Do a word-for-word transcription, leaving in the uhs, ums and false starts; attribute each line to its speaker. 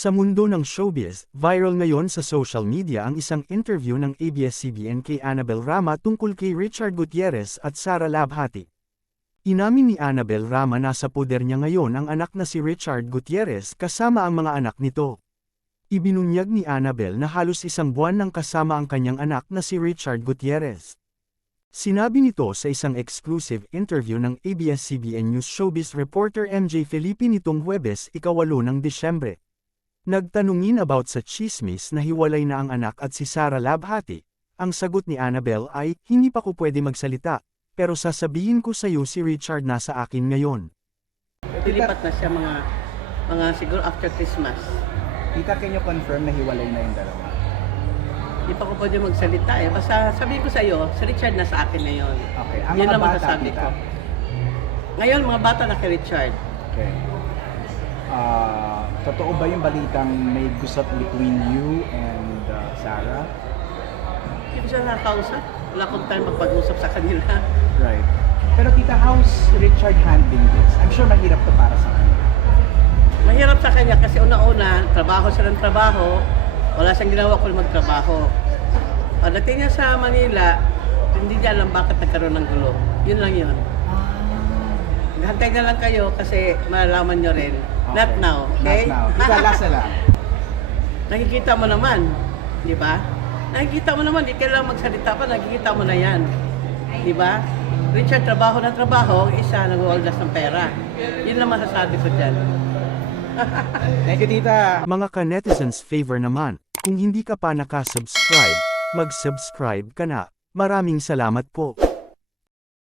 Speaker 1: Sa mundo ng showbiz, viral ngayon sa social media ang isang interview ng A B S C B N kay Annabel Rama tungkol kay Richard Gutierrez at Sara Labhati. Inamin ni Annabel Rama na sa poder niya ngayon ang anak na si Richard Gutierrez kasama ang mga anak nito. Ibinunyag ni Annabel na halos isang buwan nang kasama ang kanyang anak na si Richard Gutierrez. Sinabi nito sa isang exclusive interview ng A B S C B N News showbiz reporter M J Felipe nitong Huwebes, ikawalo ng Disyembre. Nagtanungin about sa chismis na hiwalay na ang anak at si Sara Labhati, ang sagot ni Annabel ay, hindi pa ko pwede magsalita, pero sasabihin ko sa iyo si Richard nasa akin ngayon.
Speaker 2: Lilipat na siya mga, mga siguro after Christmas.
Speaker 3: Tita, can you confirm na hiwalay na yung dalawa?
Speaker 2: Hindi pa ko pwede magsalita eh. Basta sabihin ko sa iyo, si Richard nasa akin ngayon.
Speaker 3: Okay. Ang
Speaker 2: Yun
Speaker 3: mga
Speaker 2: lang
Speaker 3: bata,
Speaker 2: masasabi
Speaker 3: tita?
Speaker 2: ko. Ngayon, mga bata na kay Richard.
Speaker 3: Okay. Ah, totoo ba yung balitang may gusot between you and uh, Sarah?
Speaker 2: Hindi ko siya nakausap. Wala akong time magpag-usap sa kanila.
Speaker 3: Right. Pero tita, how's Richard handling this? I'm sure mahirap to para sa kanya.
Speaker 2: Mahirap sa kanya kasi una-una, trabaho siya ng trabaho. Wala siyang ginawa kung magtrabaho. Pagdating niya sa Manila, hindi niya alam bakit nagkaroon ng gulo. Yun lang yun. Hantay na lang kayo kasi malalaman nyo rin.
Speaker 3: Okay.
Speaker 2: Not now, okay?
Speaker 3: Not now. Tita, last na lang.
Speaker 2: Nakikita mo naman, di ba? Nakikita mo naman, di kailangan magsalita pa, nakikita mo na yan. Di ba? Richard, trabaho na trabaho, isa nag-uoldas ng pera. Yun lang masasabi ko dyan.
Speaker 3: Thank you, tita.
Speaker 1: Mga ka-netizens favor naman, kung hindi ka pa nakasubscribe, mag-subscribe ka na. Maraming salamat po.